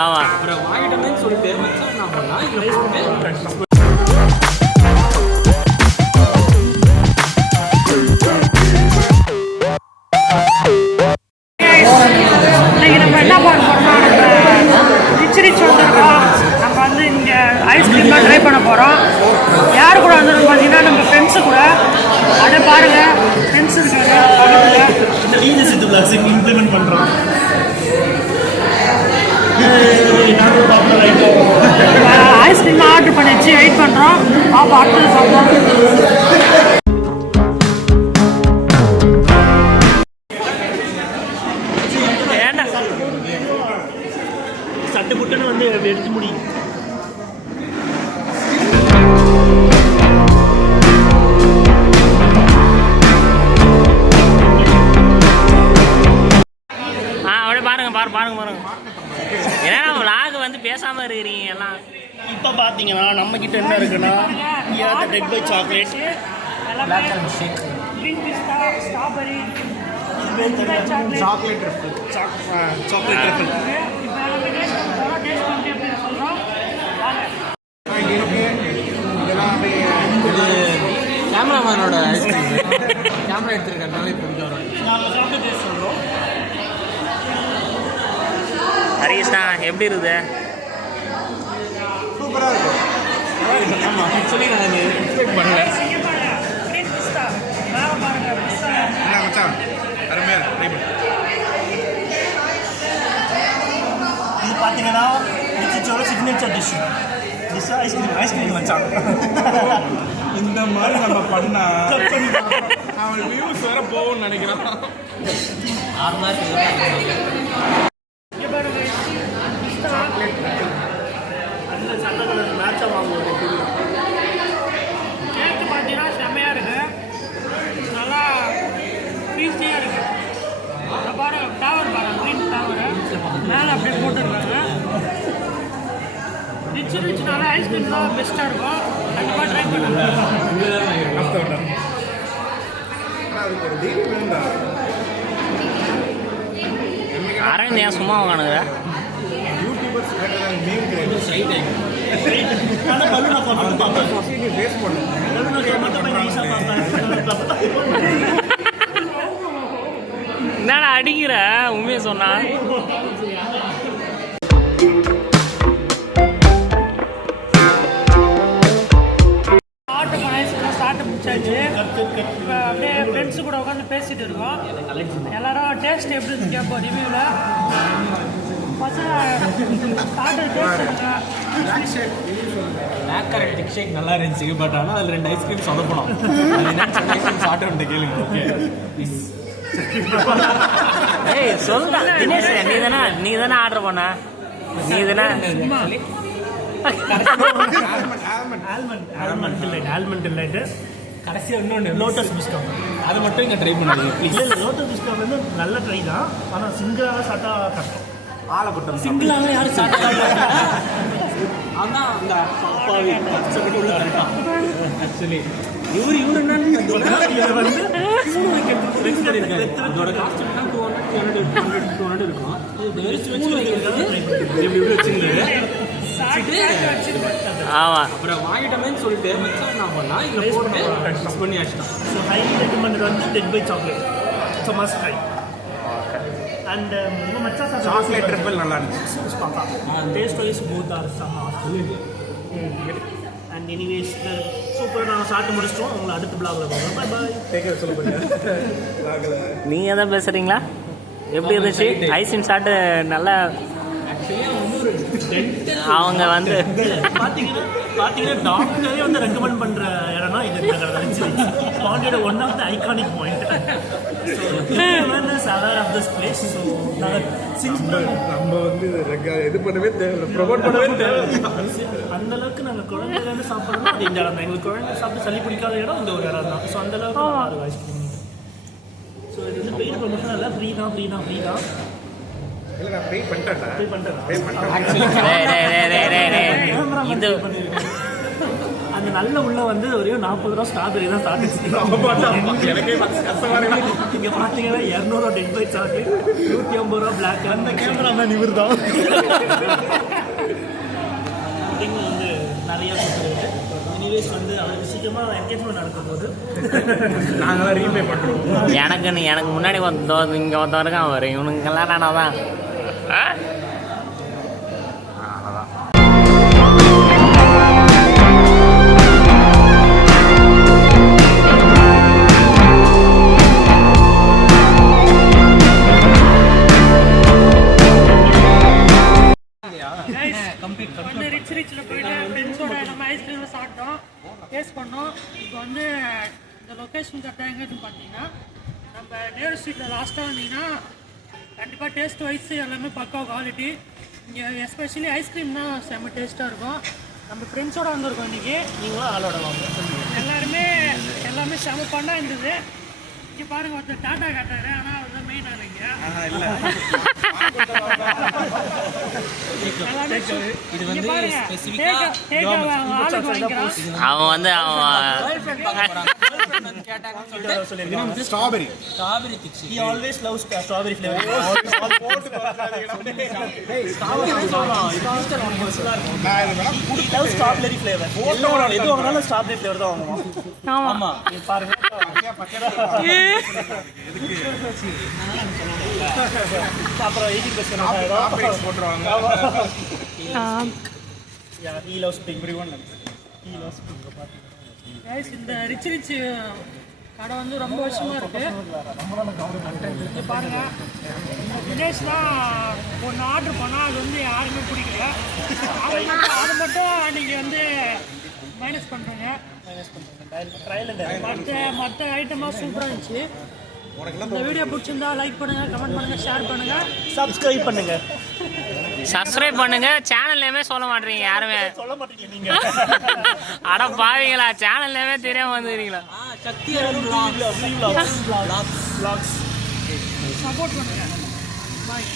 ஆமா அப்புறம் வாங்கிட்டோம்னு சொல்லிட்டு நான் பண்ணா ட்ரை பண்ண போகிறோம். யார் கூட வந்து பார்த்தீங்கன்னா நம்ம ஃப்ரெண்ட்ஸு கூட அதை பாருங்கள். ஃப்ரெண்ட்ஸு இம்ப்ளிமெண்ட் பண்ணுறோம். ஐஸ்கிரீம் ஆர்டர் பண்ணி வச்சு வெயிட் பண்ணுறோம். பாப்பா அடுத்தது பார்ப்போம். சட்டு புட்டுன்னு வந்து எடுத்து முடியும். பாருங்க ஏன்னா vlog வந்து பேசாம இருக்கீங்க எல்லாம். இப்போ பார்த்தீங்கன்னா நம்ம கிட்ட என்ன இருக்குன்னா death by chocolate, strawberry, chocolate trifle, chocolate trifle. கேமராமேனோட ஐஸ்கிரீம் கேமரா எடுத்துருக்கனால இப்போ நாங்கள் சாப்பிட்டு டேஸ்ட் சொல்கிறோம். ஹரீஷ்ண்ணா எப்படி இருக்குது? சூப்பராக இருக்கும். ஆமாம் ஆக்சுவலி நான் எக்ஸ்பெக்ட் பண்ணல. என்ன மச்சான் அருமையாக இருக்கு. ட்ரை பண்ணு. இது பார்த்தீங்கன்னா ரிச்சிச்சோட சிக்னேச்சர் டிஷ் ஐஸ்கிரீம் மச்சான். இந்த மாதிரி நம்ம பண்ணா அவன் வியூஸ் வேற போகும்னு நினைக்கிறான். 6 மார்க் அந்த சட்டை கலர் மேட்சாக வாங்குவோம். கேக்கு பார்த்தீங்கன்னா செம்மையாக இருக்குது. நல்லா ஈஸியாக இருக்குது. பாரு டவர் பாருங்க, க்ரீன் டவரு மேலே அப்படியே போட்டுருக்காங்க. ரிச்னால ஐஸ்கிரீம் தான் பெஸ்ட்டாக இருக்கும். கண்டிப்பாக ட்ரை பண்ணுங்க. அரவிந்த் ஏன் சும்மா வாங்கினுங்க? என்னடா அடிக்கிற உண்மையை சொன்னா? அப்படியே ஃப்ரெண்ட்ஸு கூட உட்காந்து பேசிட்டு இருக்கோம். எல்லாரும் டேஸ்ட் எப்படி இருந்து கேட்போம் ரிவ்யூவில். மேக்கரல் ஷேக் நல்லா இருந்துச்சு. பட் ஆனால் அதில் 2 ஐஸ்கிரீம் சொதப்பணும். ஐஸ்கிரீம் சாப்பிட்டு கேளுங்க. ஓகே ஏய் சொல்லுடா தினேஷ், நீ தானே ஆர்டர் பண்ண? நீ தானே ஆல்மண்ட் இல்லைட்டு கடைசியாக இன்னொன்று லோட்டஸ் பிஸ்கட். அது மட்டும் இங்கே ட்ரை பண்ணுங்க ப்ளீஸ். இல்லை லோட்டஸ் பிஸ்கட் வந்து நல்ல ட்ரை தான். ஆனால் சிங்கிளாக சாப்பிட்டா கஷ்டம். ஆளப்பட்டம் சிங்கிளாக யாரும் சாப்பிட்டா அதான் அந்த ஆக்சுவலி இவர் என்னன்னு வந்து இதோட காஸ்ட் 200 இருக்கும். ஆமா அப்புறம் வாங்கிட்டோம்னு சொல்லிட்டு நான் பண்ணா இதில் போட்டு மிக்ஸ் பண்ணி வச்சிட்டோம். ஸோ ஹைலி ரெக்கமெண்டட் வந்து death by chocolate. So must try. And உங்கள் மச்சா சாக்லேட் ட்ரிபிள் நல்லா இருந்துச்சு. Taste wise both are same. And anyways சூப்பராக நாங்கள் சாப்பிட்டு முடிச்சிட்டோம். உங்களை அடுத்த பிளாகில் பார்க்கலாம். பாய் பாய். டேக் கேர் சொல்லுங்க. நீங்கள் எதாவது பேசுகிறீங்களா? எப்படி இருந்துச்சு ஐஸ்கிரீம் சாப்பிட்டு? நல்லா அவங்க வந்து பார்த்தீங்கன்னா டாக்டரே வந்து ரெக்கமெண்ட் பண்ணுற இடம்னா இது பாண்டியோட one of the iconic point. Aware of this place. So நம்ம வந்து இது பண்ணவே தேவை, ப்ரொமோட் பண்ணவே தேவை. அந்த அளவுக்கு நாங்கள் குழந்தைலேருந்து சாப்பிட்றோம். அது இந்த இடம் தான். எங்களுக்கு குழந்தை சாப்பிட்டு சளி பிடிக்காத இடம் இந்த ஒரு இடம் தான். ஸோ அந்த அளவுக்கு ஐஸ்கிரீம். ஸோ இது வந்து பெய்டு ப்ரொமோஷன் இல்லை, ஃப்ரீ தான். இல்லை நான் பே பண்ணிட்டேன். இது அந்த நல்ல உள்ள வந்து ஒரே 40 ரூபா ஸ்ட்ராபெரி தான் சாப்பிட்டு இங்கே பார்த்தீங்கன்னா 200 டென் பை சாக்லேட் 150 ரூபா பிளாக். அந்த கேமராமேன் இவர் தான். வந்து நிறைய கொடுத்துருக்கு. எனிவேஸ் வந்து அவருக்கு சீக்கிரமாக என்கேஜ்மெண்ட் நடக்கும் போது நாங்களாம் ரீபே பண்ணுறோம். எனக்கு முன்னாடி இங்கே ஒருத்தவருக்கு அவர் இவனுங்கெல்லாம் நானா தான். வந்து ரிச்சில் போயிட்டு ஃப்ரெண்ட்ஸோட நம்ம ஐஸ்கிரீமில் சாப்பிட்டோம், டேஸ்ட் பண்ணோம். இப்போ வந்து இந்த லொக்கேஷன் கரெக்டாக எங்கேன்னு பார்த்தீங்கன்னா நம்ம நேரு ஸ்ட்ரீட்டில் லாஸ்ட்டாக வந்தீங்கன்னா கண்டிப்பாக டேஸ்ட் வைஸ் எல்லாமே பக்கா குவாலிட்டி. இங்கே எஸ்பெஷலி ஐஸ்கிரீம் தான் செம்ம டேஸ்ட்டாக இருக்கும். நம்ம ஃப்ரெண்ட்ஸோடு வந்திருக்கோம் இன்றைக்கி. நீங்களும் ஆளோட வாங்க. எல்லாமே செம்ம பண்ணாக இருந்தது. இங்கே பாருங்கள், ஒருத்தர் டாட்டா காட்டாரு, ஆனால் அவர் தான் மெயின் ஆளுங்க. அவன் வந்து strawberry he always loves strawberry flavor. Strawberry flavour எது வாங்கினாலும் ஸ்ட்ராபெரி ஃப்ளேவர் தான் வாங்குவோம். ஆமா பாருங்க. அப்புறம் 18% போட்டுருவாங்க. he loves pink. Everyone loves pink. Guys, இந்த ரிச் கடை வந்து ரொம்ப வருஷமாக இருக்குது. இங்கே பாருங்கள், தினேஷ் தான் ஒன்று ஆர்டர் பண்ணால் அது வந்து யாருமே பிடிக்கல. அது மட்டும் நீங்கள் வந்து மைனஸ் பண்ணுறீங்க. மற்ற ஐட்டமாக சூப்பராக இருந்துச்சு. இந்த வீடியோ பிடிச்சிருந்தா லைக் பண்ணுங்கள், கமெண்ட் பண்ணுங்கள், ஷேர் பண்ணுங்கள், சப்ஸ்கிரைப் பண்ணுங்கள். சப்ஸ்கிரைப் பண்ணுங்க. சேனல் நேமே சொல்ல மாட்டீங்க யாருமே. சொல்ல மாட்டீங்க நீங்க. அட பாவீங்களா, சேனல் நேமே தெரியாம வந்துக்கிறீங்களா? சக்தி vlogs சப்போர்ட் பண்ணுங்கள். பாய்.